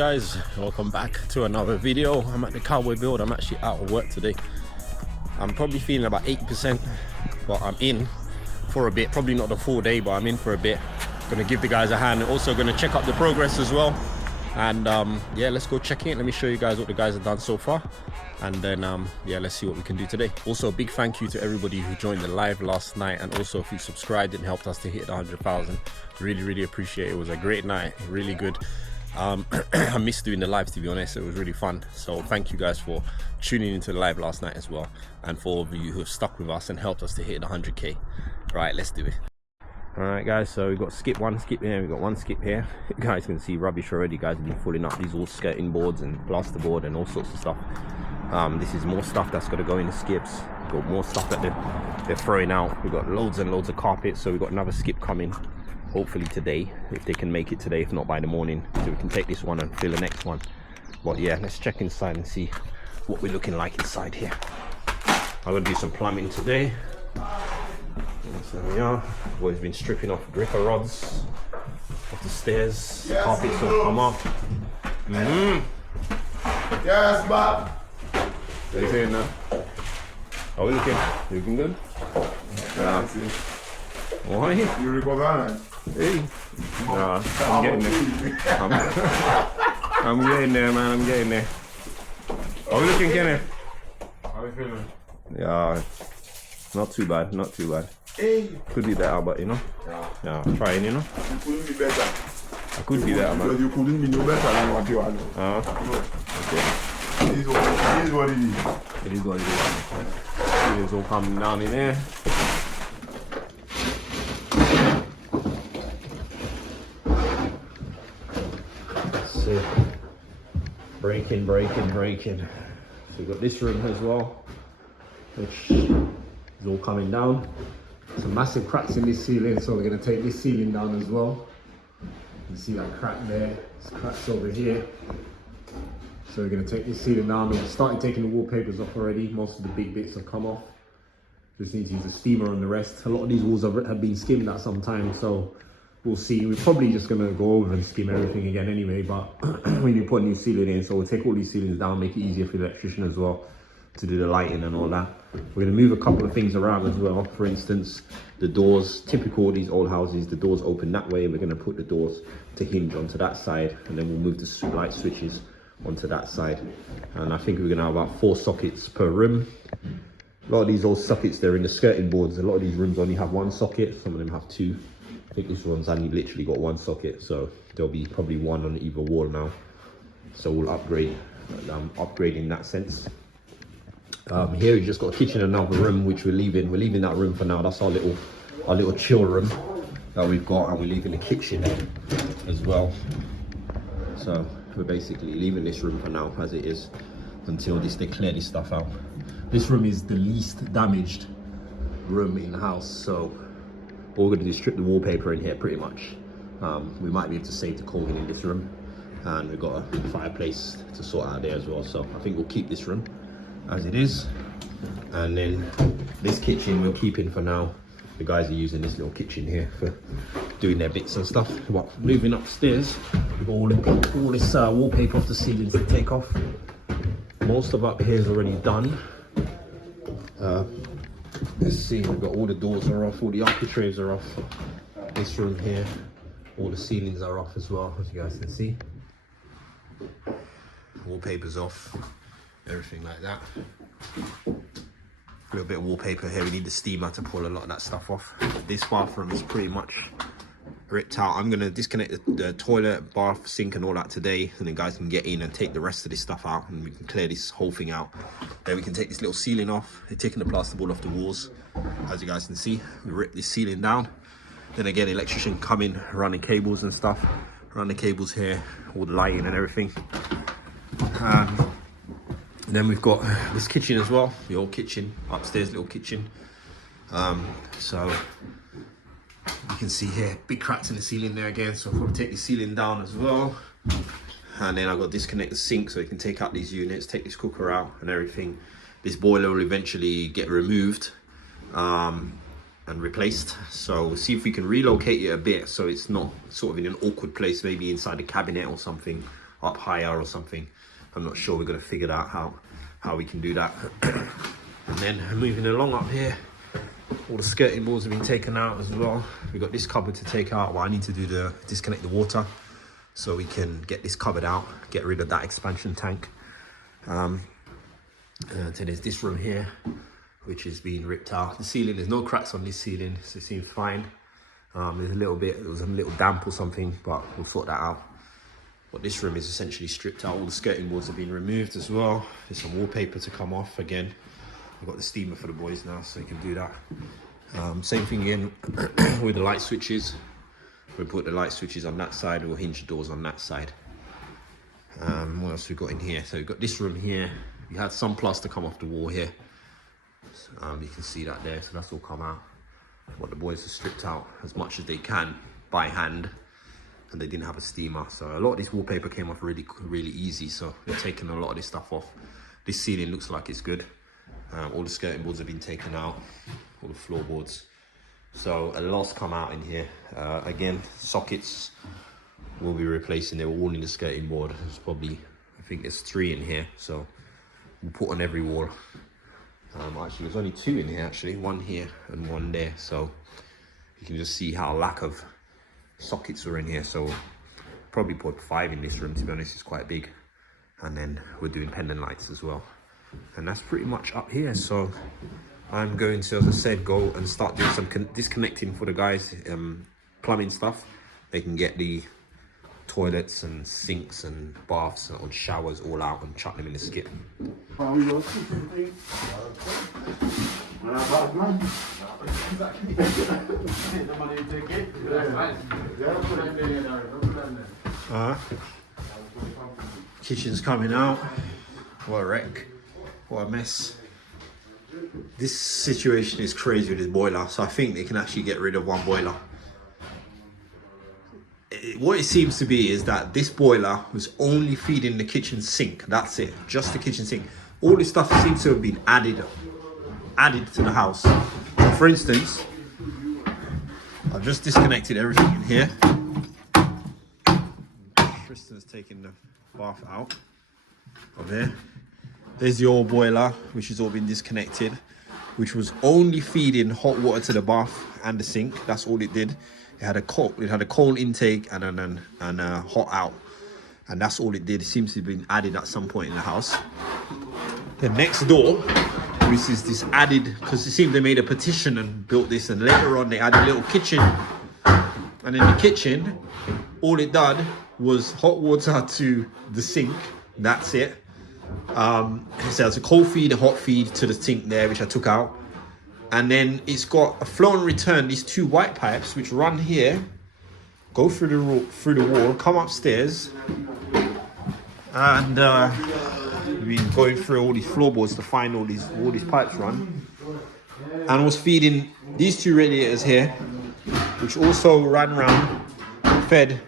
guys, welcome back to another video. I'm at the Cowboy build. I'm actually out of work today. I'm probably feeling about 80%, but I'm in for a bit. Probably not the full day, but I'm in for a bit. Gonna give the guys a hand, and also gonna check up the progress as well. And yeah, let's go check in. Let me show you guys what the guys have done so far, and then yeah, let's see what we can do today. Also, a big thank you to everybody who joined the live last night, and also who subscribed and helped us to hit the 100,000. Really appreciate it. It was a great night, really good. I missed doing the lives, to be honest. It was really fun, so thank you guys for tuning into the live last night as well, and for all of you who have stuck with us and helped us to hit the 100k. Right, let's do it. All right guys, so we've got one skip here, we've got one skip here. You guys can see rubbish already. Guys have been filling up these all skirting boards and plasterboard and all sorts of stuff. This is more stuff that's got to go in the skips. We've got more stuff that they're throwing out. We've got loads and loads of carpets, so we've got another skip coming hopefully today, if they can make it today, if not by the morning, so we can take this one and fill the next one. But yeah, let's check inside and see what we're looking like inside here. I'm gonna do some plumbing today. So there we are. Boys been stripping off gripper rods off the stairs. Yes, carpets have come up. Yes, Bob. What are you saying now? How are we looking? You looking good? Yeah. Why? You recover? Hey. Nah, I'm getting there. I'm getting there, man. I'm getting there. How are we looking, Kenneth? How are you feeling? Yeah. Not too bad, not too bad. Hey. Could be better, but you know. Yeah, trying, you know. You couldn't be better. I could be better, man. Because you couldn't be no better than what you are now. Okay. It is what it is. It is what it is. It is all coming down in there. So, breaking. So we've got this room as well, which is all coming down. Some massive cracks in this ceiling, so we're going to take this ceiling down as well. You can see that crack there. There's cracks over here. So we're going to take this ceiling down. We've started taking the wallpapers off already. Most of the big bits have come off. Just need to use a steamer on the rest. A lot of these walls have been skimmed at some time, so we'll see. We're probably just going to go over and skim everything again anyway, but when you put a new ceiling in, so we'll take all these ceilings down, make it easier for the electrician as well to do the lighting and all that. We're going to move a couple of things around as well. For instance, the doors, typical of these old houses, the doors open that way. We're going to put the doors to hinge onto that side, and then we'll move the light switches onto that side. And I think we're going to have about 4 sockets per room. A lot of these old sockets, they're in the skirting boards. A lot of these rooms only have 1 socket, some of them have 2. I think this one's only literally got 1 socket, so there'll be probably 1 on either wall now. So we'll upgrade, upgrade in that sense. Here we just got a kitchen and another room, which we're leaving. We're leaving that room for now. That's our little chill room that we've got, and we're leaving the kitchen as well. So we're basically leaving this room for now as it is until they clear this stuff out. This room is the least damaged room in the house, so all we're going to do is strip the wallpaper in here pretty much. We might be able to save the cold in this room, and we've got a fireplace to sort out there as well, so I think we'll keep this room as it is. And then this kitchen we'll keep in for now. The guys are using this little kitchen here for doing their bits and stuff. But moving upstairs, we've got all this wallpaper off the ceilings to take off. Most of up here is already done. Let's see, we've got all the doors are off, all the architraves are off. This room here, all the ceilings are off as well, as you guys can see. Wallpaper's off, everything like that. A little bit of wallpaper here. We need the steamer to pull a lot of that stuff off. This bathroom is pretty much ripped out. I'm gonna disconnect the toilet, bath, sink and all that today, and then guys can get in and take the rest of this stuff out, and we can clear this whole thing out. Then we can take this little ceiling off. They're taking the plasterboard off the walls. As you guys can see, we rip this ceiling down. Then again, the electrician come in, run the cables and stuff, run the cables here, all the lighting and everything. And then we've got this kitchen as well, the old kitchen, upstairs little kitchen. So you can see here, big cracks in the ceiling there again, so I'll probably take the ceiling down as well. And then I've got to disconnect the sink so you can take out these units, take this cooker out and everything. This boiler will eventually get removed and replaced. So we'll see if we can relocate it a bit so it's not sort of in an awkward place, maybe inside a cabinet or something. up higher or something. I'm not sure. We're gonna figure that out how we can do that. And then moving along up here, all the skirting boards have been taken out as well. We've got this cupboard to take out. Well, I need to do disconnect the water so we can get this cupboard out, get rid of that expansion tank. So there's this room here, which is being ripped out. The ceiling, there's no cracks on this ceiling, so it seems fine. There's it was a little damp or something, but we'll sort that out. But this room is essentially stripped out. All the skirting boards have been removed as well. There's some wallpaper to come off again. I've got the steamer for the boys now, so they can do that. Same thing again with the light switches. We put the light switches on that side, we'll hinge the doors on that side. What else we got in here? So we've got this room here. We had some plaster come off the wall here. You can see that there, so that's all come out. What the boys have stripped out as much as they can by hand, and they didn't have a steamer. So a lot of this wallpaper came off really easy, so we're taking a lot of this stuff off. This ceiling looks like it's good. All the skirting boards have been taken out, all the floorboards. So a lot's come out in here. Again, sockets will be replacing. They were all in the skirting board. There's probably, I think there's 3 in here, so we'll put on every wall. Actually, there's only 2 in here actually, 1 here and 1 there. So you can just see how lack of sockets are in here. So probably put 5 in this room, to be honest. It's quite big. And then we're doing pendant lights as well. And that's pretty much up here. So I'm going to, as I said, go and start doing some disconnecting for the guys, plumbing stuff. They can get the toilets and sinks and baths and showers all out and chuck them in the skip. Kitchen's coming out. What a wreck. What a mess. This situation is crazy with this boiler, so I think they can actually get rid of 1 boiler. What it seems to be is that this boiler was only feeding the kitchen sink. That's it, just the kitchen sink. All this stuff seems to have been added to the house. For instance, I've just disconnected everything in here. Tristan's taking the bath out of here. There's the old boiler, which has all been disconnected, which was only feeding hot water to the bath and the sink. That's all it did. It had a cold intake and a hot out, and that's all it did. It seems to have been added at some point in the house. The next door, which is this added, because it seemed they made a petition and built this, and later on they added a little kitchen, and in the kitchen, all it did was hot water to the sink. That's it. So it's a cold feed, a hot feed to the sink there, which I took out. And then it's got a flow and return, these 2 white pipes, which run here, go through the wall, come upstairs. And we've been going through all these floorboards to find all these pipes run. And was feeding these 2 radiators here, which also ran round, fed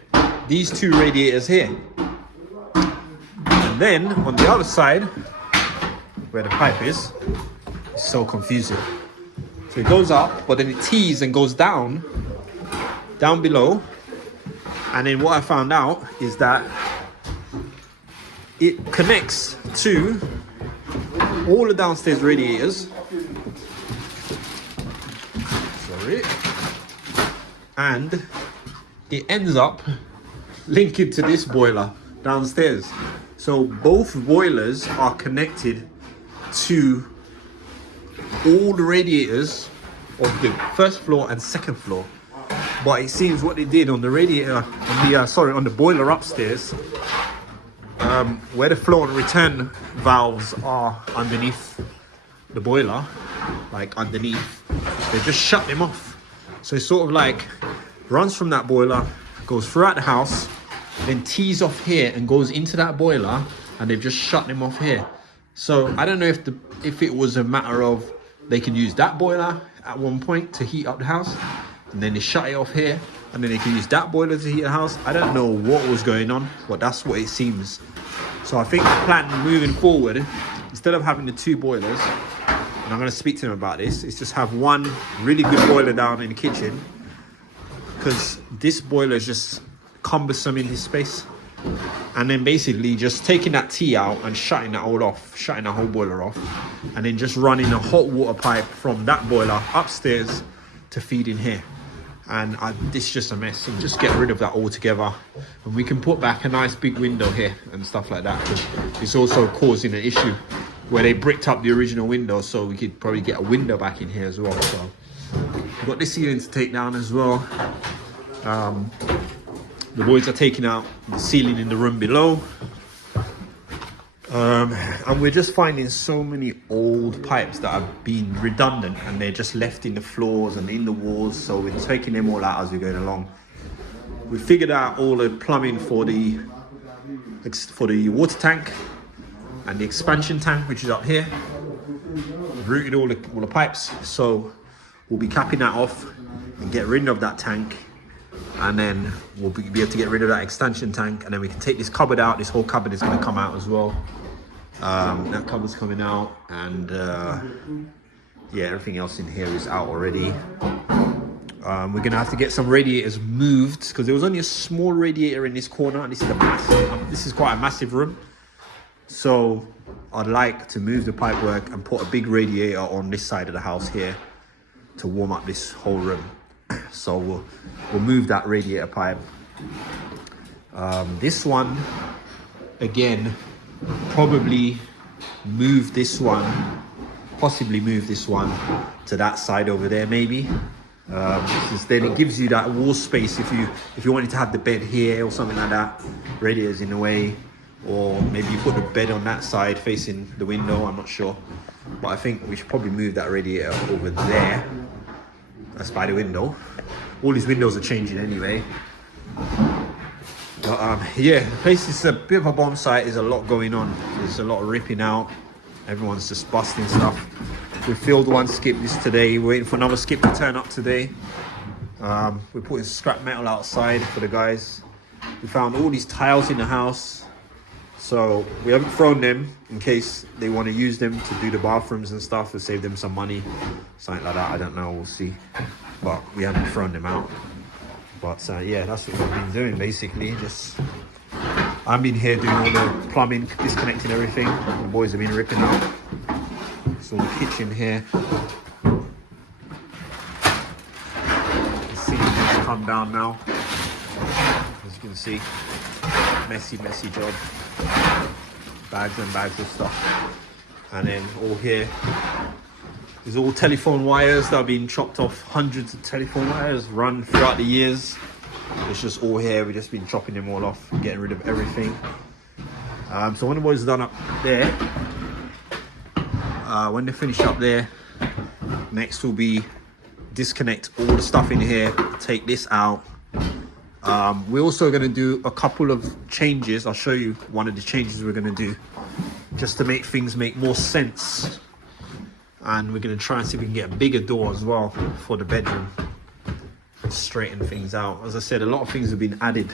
these 2 radiators here. And then on the other side, where the pipe is, it's so confusing. So it goes up, but then it tees and goes down below. And then what I found out is that it connects to all the downstairs radiators. Sorry. And it ends up linking to this boiler downstairs. So both boilers are connected to all the radiators of the first floor and second floor. But it seems what they did on the radiator, on the boiler upstairs, where the flow and return valves are underneath the boiler, like underneath, they just shut them off. So it's sort of like runs from that boiler, goes throughout the house, then tees off here and goes into that boiler, and they've just shut them off here. So I don't know if it was a matter of they could use that boiler at one point to heat up the house, and then they shut it off here, and then they can use that boiler to heat the house. I don't know what was going on, but that's what it seems. So I think the plan moving forward, instead of having the 2 boilers, and I'm going to speak to them about this, is just have 1 really good boiler down in the kitchen, because this boiler is just cumbersome in this space. and then basically just taking that T out and shutting that all off, shutting that whole boiler off, and then just running a hot water pipe from that boiler upstairs to feed in here. And this is just a mess, so just get rid of that altogether, and we can put back a nice big window here and stuff like that, because it's also causing an issue where they bricked up the original window, so we could probably get a window back in here as well. So we've got this ceiling to take down as well. The boys are taking out the ceiling in the room below. And we're just finding so many old pipes that have been redundant, and they're just left in the floors and in the walls. So we're taking them all out as we're going along. We figured out all the plumbing for the water tank and the expansion tank, which is up here. We've routed all the pipes, so we'll be capping that off and get rid of that tank, and then we'll be able to get rid of that extension tank, and then we can take this cupboard out. This whole cupboard is going to come out as well. That cupboard's coming out, and yeah, everything else in here is out already. We're gonna have to get some radiators moved, because there was only a small radiator in this corner, and this is a massive, this is quite a massive room. So I'd like to move the pipework and put a big radiator on this side of the house here to warm up this whole room. So we'll move that radiator pipe. This one, again, probably move this one, possibly move this one to that side over there, maybe. Then it gives you that wall space if you wanted to have the bed here or something like that. Radiators in the way, or maybe you put the bed on that side facing the window. I'm not sure, but I think we should probably move that radiator over there. That's by the window. All these windows are changing anyway. But yeah, the place is a bit of a bomb site. There's a lot going on. There's a lot of ripping out. Everyone's just busting stuff. We filled one skip today. We're waiting for another skip to turn up today. We're putting scrap metal outside for the guys. We found all these tiles in the house, so we haven't thrown them in case they want to use them to do the bathrooms and stuff, to save them some money, something like that. I don't know, we'll see. But we haven't thrown them out. But yeah, that's what we've been doing basically. I've been here doing all the plumbing, disconnecting everything. The boys have been ripping out. It's all the kitchen here. The sink has come down now. As you can see, messy job. Bags and bags of stuff. And then all here, there's all telephone wires that have been chopped off. Hundreds of telephone wires run throughout the years. It's just all here. We've just been chopping them all off, getting rid of everything. So when the boys are done up there, when they finish up there, next will be disconnect all the stuff in here, take this out. We're also going to do a couple of changes. I'll show you one of the changes we're going to do, just to make things make more sense. And we're going to try and see if we can get a bigger door as well for the bedroom. Straighten things out. As I said, a lot of things have been added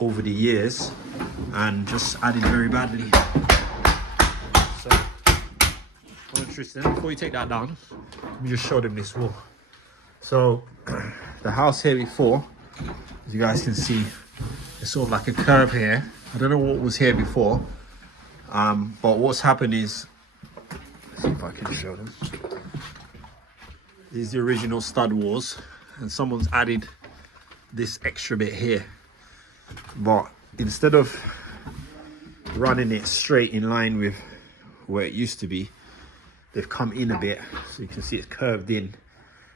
over the years and just added very badly. So, Tristan, before you take that down, let me just show them this wall. So, the house here before, as you guys can see, it's sort of like a curve here. I don't know what was here before, but what's happened is, let's see if I can show them. These are the original stud walls, and someone's added this extra bit here. But instead of running it straight in line with where it used to be, they've come in a bit, so you can see it's curved in,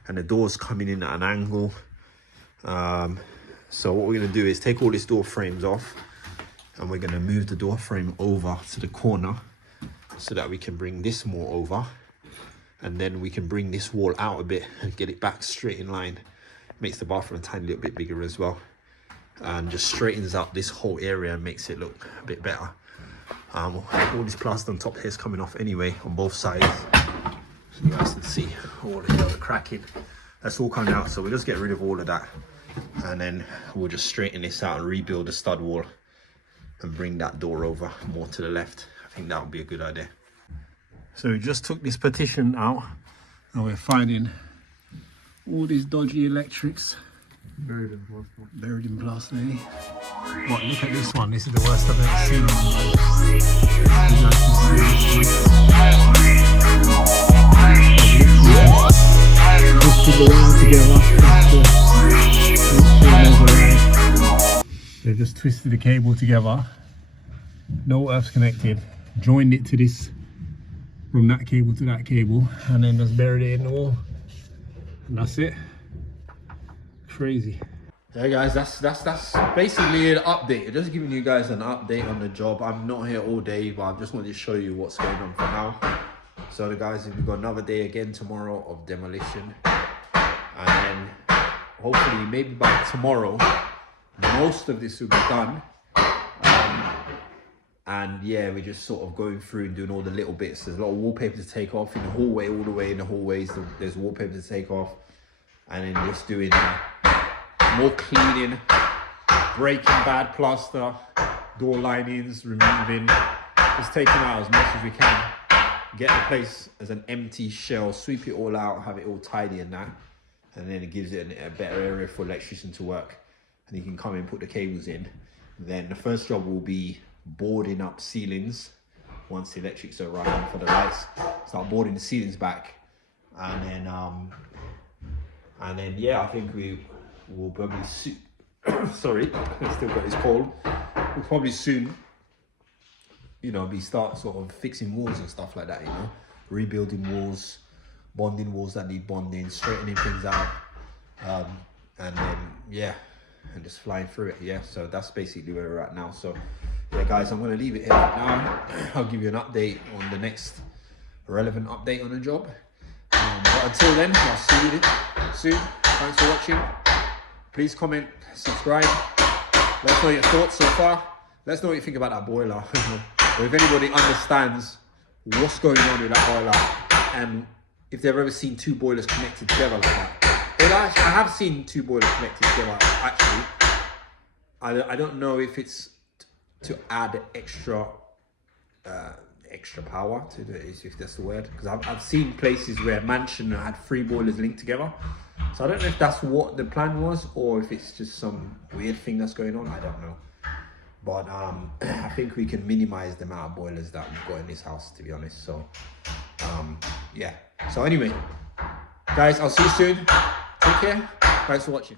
and the door's coming in at an angle. So what we're going to do is take all these door frames off, and we're going to move the door frame over to the corner so that we can bring this more over, and then we can bring this wall out a bit and get it back straight in line. Makes the bathroom a tiny little bit bigger as well, and just straightens out this whole area and makes it look a bit better. All this plaster on top here is coming off anyway on both sides, so you guys can see all the cracking. That's all coming out, so we'll just get rid of all of that, and then we'll just straighten this out and rebuild the stud wall and bring that door over more to the left. I think that would be a good idea. So we just took this partition out, and we're finding all these dodgy electrics Buried in plastic. Buried in plaster, eh? What, look at this one. This is the worst I've ever seen. You guys can see this one. Twisted the wire together. They've just twisted the cable together. No earth's connected. Joined it to this, from that cable to that cable, and then just buried it in the wall. And that's it. Crazy. Hey guys, that's basically an update. Just giving you guys an update on the job. I'm not here all day, but I just wanted to show you what's going on for now. So the guys, we've got another day again tomorrow of demolition, and then hopefully maybe by tomorrow most of this will be done. And yeah, we're just sort of going through and doing all the little bits. There's a lot of wallpaper to take off in the hallway, all the way in the hallways. There's wallpaper to take off, and then just doing more cleaning, breaking bad plaster, door linings, removing, just taking out as much as we can. Get the place as an empty shell, sweep it all out, have it all tidy and that, and then it gives it a better area for electrician to work, and he can come in and put the cables in. Then the first job will be boarding up ceilings once the electrics are running for the lights. Start boarding the ceilings back, and then yeah, I think we will probably sorry, I still got this cold. We'll probably soon, you know, start sort of fixing walls and stuff like that, you know, rebuilding walls, bonding walls that need bonding, straightening things out, and then yeah, and just flying through it. Yeah, so that's basically where we're at now. So yeah guys, I'm going to leave it here right now. I'll give you an update on the next relevant update on the job, but until then, I'll see you soon. Thanks for watching. Please comment, subscribe, let us know your thoughts so far. Let us know what you think about that boiler, or if anybody understands what's going on with that boiler, and if they've ever seen two boilers connected together like that. Well, I have seen two boilers connected together actually. I don't know if it's to add extra power to the, if that's the word, because I've seen places where a mansion had 3 boilers linked together. So I don't know if that's what the plan was, or if it's just some weird thing that's going on. I don't know. But I think we can minimize the amount of boilers that we've got in this house, to be honest. So yeah. So anyway, guys, I'll see you soon. Take care. Thanks for watching.